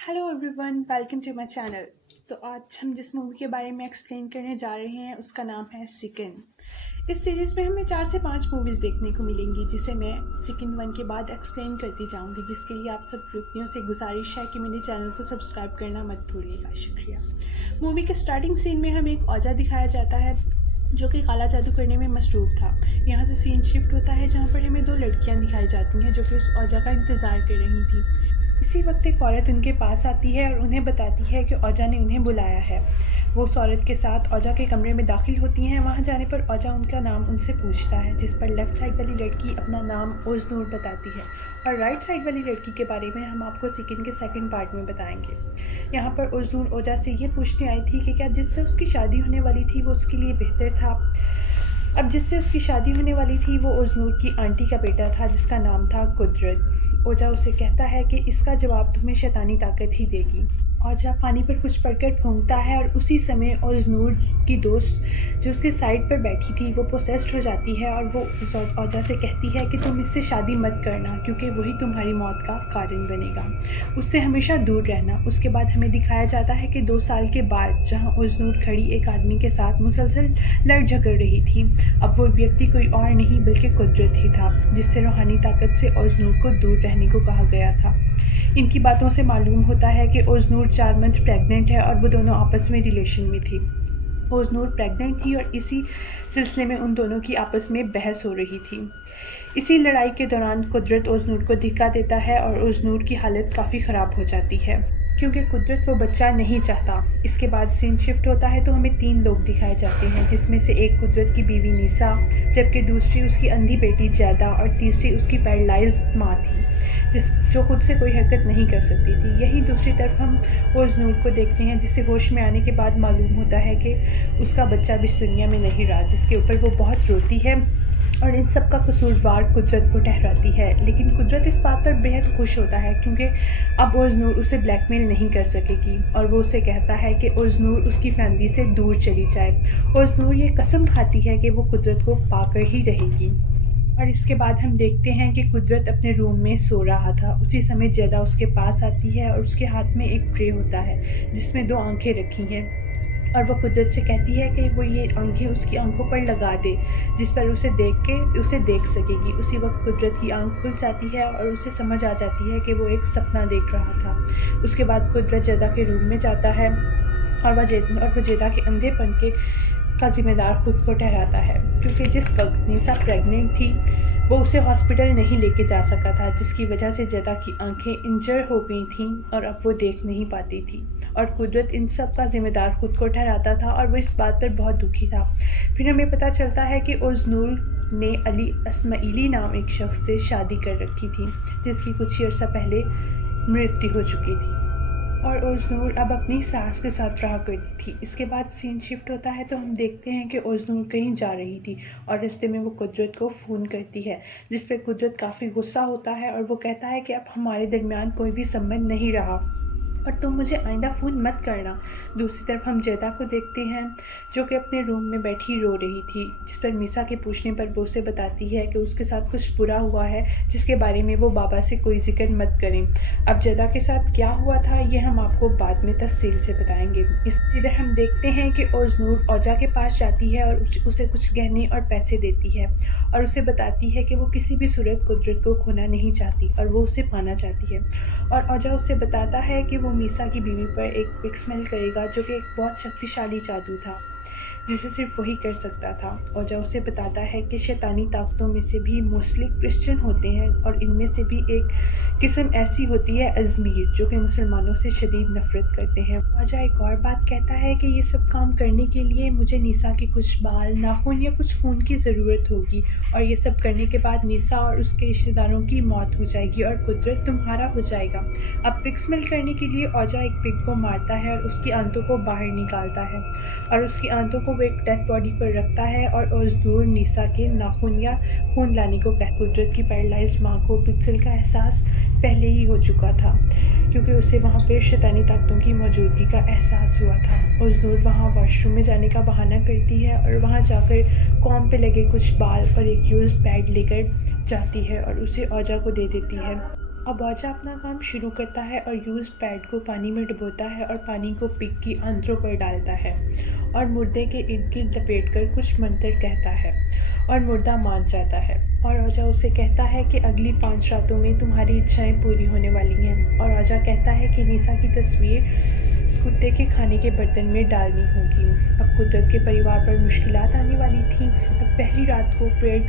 Hello everyone, welcome to my channel. तो आज हम जिस मूवी के बारे में एक्सप्लेन करने जा रहे हैं उसका नाम है सिकन। इस सीरीज़ में हमें 4 से 5 मूवीज़ देखने को मिलेंगी, जिसे मैं सिकन 1 के बाद एक्सप्लेन करती जाऊंगी, जिसके लिए आप सब व्यक्तियों से गुजारिश है कि मेरे चैनल को सब्सक्राइब करना मत भूलिएगा। शुक्रिया। मूवी के स्टार्टिंग सीन में हमें एक औजा दिखाया जाता है जो कि काला जादू करने में मसरूफ़ था। यहाँ से सीन शिफ्ट होता है जहाँ पर हमें 2 लड़कियाँ दिखाई जाती हैं जो कि उस औजा का इंतज़ार कर रही थी। इसी वक्त एक औरत उनके पास आती है और उन्हें बताती है कि औजा ने उन्हें बुलाया है। वो उस औरत के साथ औजा के कमरे में दाखिल होती हैं। वहाँ जाने पर औजा उनका नाम उनसे पूछता है, जिस पर लेफ़्ट साइड वाली लड़की अपना नाम ओज़नूर बताती है और राइट साइड वाली लड़की के बारे में हम आपको सिकन के सेकंड पार्ट में बताएंगे। यहाँ पर ओज़नूर औजा से ये पूछने आई थी कि क्या जिससे उसकी शादी होने वाली थी वो उसके लिए बेहतर था। अब जिससे उसकी शादी होने वाली थी वो ओज़नूर की आंटी का बेटा था, जिसका नाम था कुदरत। औजा उसे कहता है कि इसका जवाब तुम्हें शैतानी ताकत ही देगी। औजा पानी पर कुछ पढ़कर फूंकता है और उसी समय ओज़नूर की दोस्त जो उसके साइड पर बैठी थी वो पोसेस्ड हो जाती है और वो औजा से कहती है कि तुम इससे शादी मत करना, क्योंकि वही तुम्हारी मौत का कारण बनेगा। उससे हमेशा दूर रहना। उसके बाद हमें दिखाया जाता है कि 2 साल के बाद जहाँ ओज़नूर खड़ी एक आदमी के साथ मुसलसल लड़ झगड़ रही थी, अब वो व्यक्ति कोई और नहीं बल्कि कुदरत ही था, जिससे रूहानी ताकत से ओज़नूर को दूर रहने को कहा गया था। इनकी बातों से मालूम होता है कि ओज़नूर 4 मंथ प्रेग्नेंट है और वो दोनों आपस में रिलेशन में थी। ओज़नूर प्रेग्नेंट थी और इसी सिलसिले में उन दोनों की आपस में बहस हो रही थी। इसी लड़ाई के दौरान कुदरत ओज़नूर को धिक्का देता है और ओज़नूर की हालत काफ़ी ख़राब हो जाती है, क्योंकि कुदरत वो बच्चा नहीं चाहता। इसके बाद सीन शिफ्ट होता है तो हमें 3 लोग दिखाए जाते हैं, जिसमें से एक कुदरत की बीवी नीसा, जबकि दूसरी उसकी अंधी बेटी जैदा और तीसरी उसकी पैरालाइज्ड माँ थी, जो खुद से कोई हरकत नहीं कर सकती थी। यहीं दूसरी तरफ हम ओज़नूर को देखते हैं, जिसे होश में आने के बाद मालूम होता है कि उसका बच्चा भी इस दुनिया में नहीं रहा, जिसके ऊपर वो बहुत रोती है और इन सब का कसूरवार कुदरत को ठहराती है। लेकिन कुदरत इस बात पर बेहद खुश होता है, क्योंकि अब ओज़नूर उसे ब्लैकमेल नहीं कर सकेगी और वो उसे कहता है कि ओज़नूर उसकी फैमिली से दूर चली जाए। ओज़नूर ये कसम खाती है कि वो कुदरत को पाकर ही रहेगी। और इसके बाद हम देखते हैं कि कुदरत अपने रूम में सो रहा था। उसी समय जैदा उसके पास आती है और उसके हाथ में एक ट्रे होता है जिसमें 2 आंखें रखी हैं और वह कुदरत से कहती है कि वो ये आंखें उसकी आंखों पर लगा दे, जिस पर उसे देख सकेगी। उसी वक्त कुदरत की आंख खुल जाती है और उसे समझ आ जाती है कि वो एक सपना देख रहा था। उसके बाद कुदरत जैदा के रूम में जाता है और वह जैदा के अंधेपन का जिम्मेदार खुद को ठहराता है, क्योंकि जिस वक्त नीसा प्रेग्नेंट थी वो उसे हॉस्पिटल नहीं लेके जा सका था, जिसकी वजह से जैदा की आंखें इंजर हो गई थीं और अब वो देख नहीं पाती थी। और कुदरत इन सब का जिम्मेदार खुद को ठहराता था और वो इस बात पर बहुत दुखी था। फिर हमें पता चलता है कि ओज़नूर ने अली अस्माइली नाम एक शख्स से शादी कर रखी थी, जिसकी कुछ ही अर्सा पहले मृत्यु हो चुकी थी और ओज़नूर अब अपनी सास के साथ रहा करती थी। इसके बाद सीन शिफ्ट होता है तो हम देखते हैं कि ओज़नूर कहीं जा रही थी और रास्ते में वो कुदरत को फ़ोन करती है, जिस पर कुदरत काफ़ी गुस्सा होता है और वो कहता है कि अब हमारे दरमियान कोई भी संबंध नहीं रहा और तुम मुझे आइंदा फ़ोन मत करना। दूसरी तरफ हम जैदा को देखते हैं जो कि अपने रूम में बैठी रो रही थी, जिस पर मीसा के पूछने पर वो उसे बताती है कि उसके साथ कुछ बुरा हुआ है, जिसके बारे में वो बाबा से कोई जिक्र मत करें। अब जैदा के साथ क्या हुआ था ये हम आपको बाद में तफसील से बताएंगे। इधर हम देखते हैं कि ओज़नूर औजा के पास जाती है और उसे कुछ गहने और पैसे देती है और उसे बताती है कि वो किसी भी सूरत कुदरत को खोना नहीं चाहती और वो उसे पाना चाहती है। और औजा उसे बताता है कि वो मीसा की बीवी पर एक पिक स्मेल करेगा, जो कि एक बहुत शक्तिशाली जादू था जिसे सिर्फ वही कर सकता था। औजा उसे बताता है कि शैतानी ताकतों में से भी मोस्टली क्रिश्चियन होते हैं और इनमें से भी एक किस्म ऐसी होती है अजमीर, जो कि मुसलमानों से शदीद नफरत करते हैं। औजा एक और बात कहता है कि ये सब काम करने के लिए मुझे नीसा के कुछ बाल, नाखून या कुछ खून की ज़रूरत होगी और ये सब करने के बाद नीसा और उसके रिश्तेदारों की मौत हो जाएगी और कुदरत तुम्हारा हो जाएगा। अब पिग स्मेल करने के लिए औजा एक पिग को मारता है और उसकी आंतों को बाहर निकालता है और उसकी आंतों को वो एक डेड बॉडी पर रखता है और ओज़नूर नीसा के नाखून या खून लाने को कहता है। कुदरत की पैरालाइज्ड माँ को पिक्सल का एहसास पहले ही हो चुका था, क्योंकि उसे वहाँ पर शैतानी ताकतों की मौजूदगी का एहसास हुआ था। ओज़नूर वहाँ वॉशरूम में जाने का बहाना करती है और वहाँ जाकर कॉम पे लगे कुछ बाल और एक यूज्ड पैड लेकर जाती है और उसे औजा को दे देती है। अब औजा अपना काम शुरू करता है और यूज़ पैड को पानी में डुबोता है और पानी को पिग की आंतों पर डालता है और मुर्दे के इर्द गिर्द लपेट कर कुछ मंत्र कहता है और मुर्दा मान जाता है। और औजा उसे कहता है कि अगली 5 रातों में तुम्हारी इच्छाएं पूरी होने वाली हैं। और औजा कहता है कि निसा की तस्वीर कुत्ते के खाने के बर्तन में डालनी होगी। अब कुदरत के परिवार पर मुश्किलात आने वाली थी। अब पहली रात को प्रेयर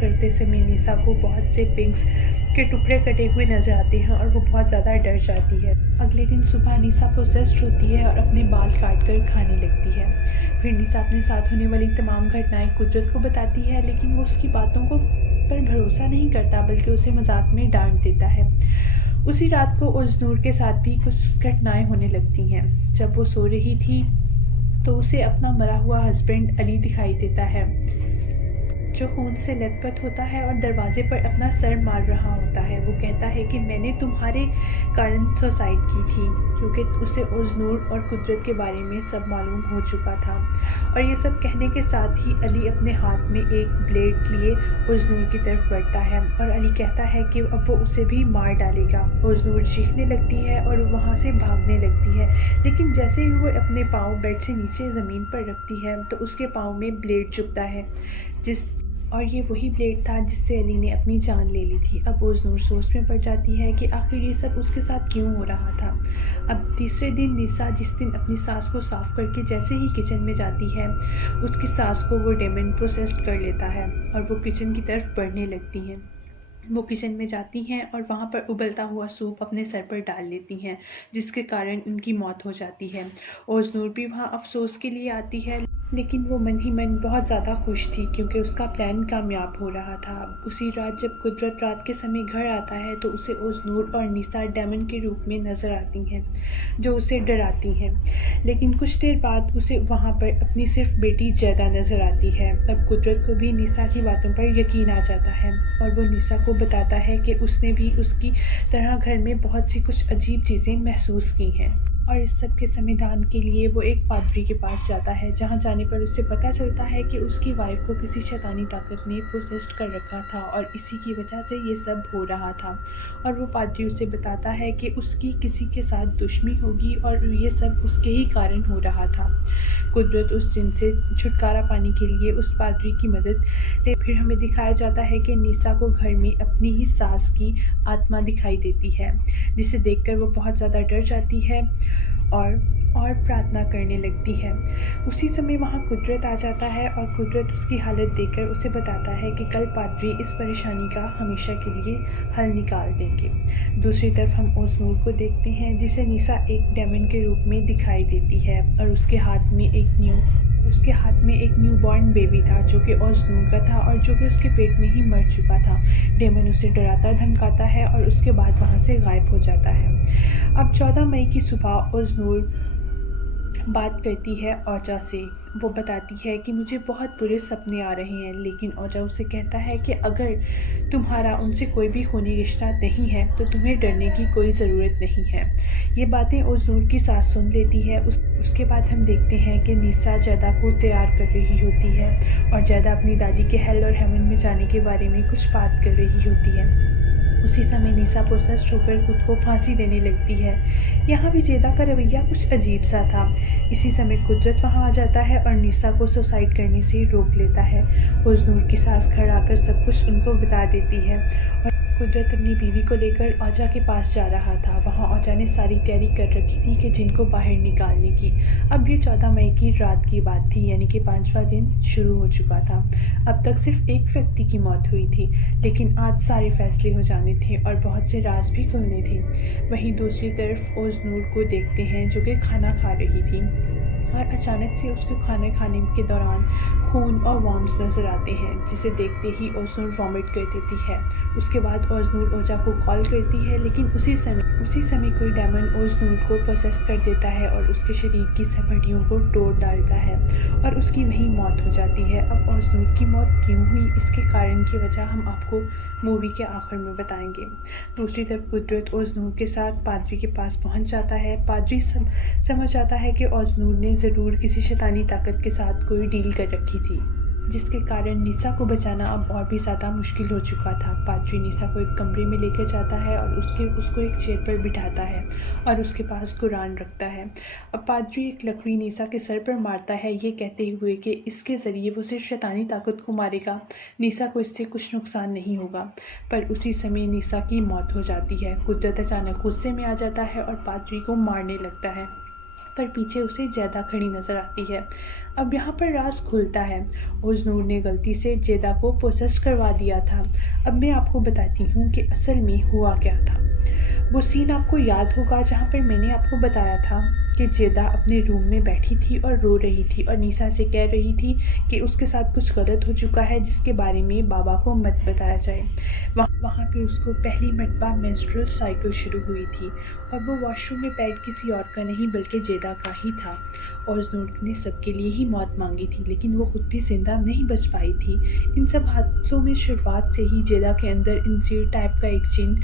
करते समय निसा को बहुत से पिग्स के टुकड़े कटे हुए नजर आते हैं और वो बहुत ज़्यादा डर जाती है। अगले दिन सुबह निसा प्रोसेस्ड होती है और अपने बाल काट कर खाने लगती है। फिर निसा अपने साथ होने वाली तमाम घटनाएं कुदरत को बताती है, लेकिन वो उसकी बातों को पर भरोसा नहीं करता बल्कि उसे मजाक में डांट देता है। उसी रात को ओज़नूर के साथ भी कुछ घटनाएं होने लगती हैं। जब वो सो रही थी तो उसे अपना मरा हुआ हस्बैंड अली दिखाई देता है जो खून से लथपथ होता है और दरवाजे पर अपना सर मार रहा होता है। वो कहता है कि मैंने तुम्हारे कारण सुसाइड की थी, क्योंकि उसे ओज़नूर और कुदरत के बारे में सब मालूम हो चुका था। और ये सब कहने के साथ ही अली अपने हाथ में एक ब्लेड लिए ओज़नूर की तरफ बढ़ता है और अली कहता है कि अब वो उसे भी मार डालेगा। ओज़नूर चीखने लगती है और वहाँ से भागने लगती है, लेकिन जैसे ही वो अपने पाँव बेड से नीचे ज़मीन पर रखती है तो उसके पाँव में ब्लेड चुभता है और ये वही ब्लेड था जिससे अली ने अपनी जान ले ली थी। अब ओज़नूर सोच में पड़ जाती है कि आखिर ये सब उसके साथ क्यों हो रहा था। अब तीसरे दिन निसा जिस दिन अपनी सांस को साफ करके जैसे ही किचन में जाती है, उसकी सांस को वो डेमन प्रोसेस्ड कर लेता है और वो किचन की तरफ बढ़ने लगती हैं। वो किचन में जाती हैं और वहाँ पर उबलता हुआ सूप अपने सर पर डाल लेती हैं, जिसके कारण उनकी मौत हो जाती है। ओज़नूर भी वहाँ अफसोस के लिए आती है, लेकिन वो मन ही मन बहुत ज़्यादा खुश थी क्योंकि उसका प्लान कामयाब हो रहा था। उसी रात जब कुदरत रात के समय घर आता है तो उसे ओज़नूर और निसा डेमन के रूप में नज़र आती हैं जो उसे डराती हैं। लेकिन कुछ देर बाद उसे वहाँ पर अपनी सिर्फ बेटी जैदा नज़र आती है। अब कुदरत को भी निसा की बातों पर यकीन आ जाता है और वो निसा को बताता है कि उसने भी उसकी तरह घर में बहुत सी कुछ अजीब चीज़ें महसूस की हैं। और इस सब के समाधान के लिए वो एक पादरी के पास जाता है, जहाँ जाने पर उसे पता चलता है कि उसकी वाइफ को किसी शैतानी ताकत ने प्रोसेस्ड कर रखा था और इसी की वजह से ये सब हो रहा था। और वो पादरी उसे बताता है कि उसकी किसी के साथ दुश्मनी होगी और ये सब उसके ही कारण हो रहा था। कुदरत उस जिन से छुटकारा पाने के लिए उस पादरी की मदद ले। फिर हमें दिखाया जाता है कि निसा को घर में अपनी ही सास की आत्मा दिखाई देती है, जिसे देखकर वो बहुत ज़्यादा डर जाती है और प्रार्थना करने लगती है। उसी समय वहाँ कुदरत आ जाता है और कुदरत उसकी हालत देखकर उसे बताता है कि कल पादरी इस परेशानी का हमेशा के लिए हल निकाल देंगे। दूसरी तरफ हम ओज़नूर को देखते हैं जिसे निसा एक डेमन के रूप में दिखाई देती है और उसके हाथ में एक न्यूबॉर्न बेबी था जो कि ओज़नूर का था और जो कि उसके पेट में ही मर चुका था। डेमन उसे डराता धमकाता है और उसके बाद वहाँ से गायब हो जाता है। अब 14 मई की सुबह ओज़नूर बात करती है औजा से। वो बताती है कि मुझे बहुत बुरे सपने आ रहे हैं, लेकिन औजा उसे कहता है कि अगर तुम्हारा उनसे कोई भी खूनी रिश्ता नहीं है तो तुम्हें डरने की कोई ज़रूरत नहीं है। ये बातें ओज़नूर की सास सुन लेती है। उसके बाद हम देखते हैं कि निसा जैदा को तैयार कर रही होती है और जैदा अपनी दादी के हेल और हेवन में जाने के बारे में कुछ बात कर रही होती है। उसी समय निसा प्रोसेस्ड होकर खुद को फांसी देने लगती है। यहाँ भी जैदा का रवैया कुछ अजीब सा था। इसी समय कुदरत वहाँ आ जाता है और निसा को सुसाइड करने से रोक लेता है। ओज़नूर की सास घर आकर सब कुछ उनको बता देती है और कुदरत अपनी बीवी को लेकर औजा के पास जा रहा था। वहाँ औजा ने सारी तैयारी कर रखी थी कि जिनको बाहर निकालने की। अब ये 14 मई की रात की बात थी, यानी कि 5वां दिन शुरू हो चुका था। अब तक सिर्फ एक व्यक्ति की मौत हुई थी, लेकिन आज सारे फैसले हो जाने थे और बहुत से राज भी खुलने थे। वहीं दूसरी तरफ ओज़नूर को देखते हैं जो कि खाना खा रही थी और अचानक से उसको खाने के दौरान खून और वॉर्म्स नज़र आते हैं, जिसे देखते ही ओज़नूर वॉमिट कर देती है। उसके बाद ओज़नूर औजा को कॉल करती है, लेकिन उसी समय कोई डेमन ओज़नूर को प्रोसेस कर देता है और उसके शरीर की सब हड्डियों को तोड़ डालता है और उसकी वहीं मौत हो जाती है। अब ओज़नूर की मौत क्यों हुई, इसके कारण की वजह हम आपको मूवी के आखिर में बताएंगे। दूसरी तरफ कुदरत ओज़नूर के साथ पादरी के पास पहुंच जाता है। पादरी समझ जाता है कि ओज़नूर ने ज़रूर किसी शैतानी ताकत के साथ कोई डील कर रखी थी। जिसके कारण निसा को बचाना अब और भी ज़्यादा मुश्किल हो चुका था। पादरी निसा को एक कमरे में लेकर जाता है और उसको एक चेयर पर बिठाता है और उसके पास कुरान रखता है। अब पादरी एक लकड़ी निसा के सर पर मारता है, ये कहते हुए कि इसके ज़रिए वो सिर्फ शैतानी ताकत को मारेगा, निसा को इससे कुछ नुकसान नहीं होगा। पर उसी समय निसा की मौत हो जाती है। कुदरत अचानक गुस्से में आ जाता है और पादरी को मारने लगता है, पर पीछे उसे जैदा खड़ी नज़र आती है। अब यहाँ पर राज खुलता है। ओज़नूर ने गलती से जैदा को पोसेस करवा दिया था। अब मैं आपको बताती हूँ कि असल में हुआ क्या था। वो सीन आपको याद होगा जहाँ पर मैंने आपको बताया था कि जैदा अपने रूम में बैठी थी और रो रही थी और निसा से कह रही थी कि उसके साथ कुछ गलत हो चुका है जिसके बारे में बाबा को मत बताया जाए। वहाँ पे उसको पहली मरतबा मेंस्ट्रुअल साइकिल शुरू हुई थी और वो वॉशरूम में पैड किसी और का नहीं बल्कि जैदा का ही था। ओज़नूर ने सबके लिए ही मौत मांगी थी, लेकिन वो खुद भी जिंदा नहीं बच पाई थी। इन सब हादसों में शुरुआत से ही जैदा के अंदर इंजीर टाइप का एक जिन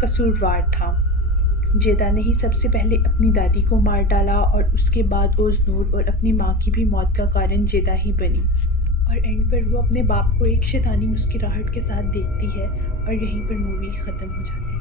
कसूरवार था। जैदा ने ही सबसे पहले अपनी दादी को मार डाला और उसके बाद ओज़नूर और अपनी माँ की भी मौत का कारण जैदा ही बनी। और एंड पर वो अपने बाप को एक शैतानी मुस्कुराहट के साथ देखती है और यहीं पर मूवी ख़त्म हो जाती है।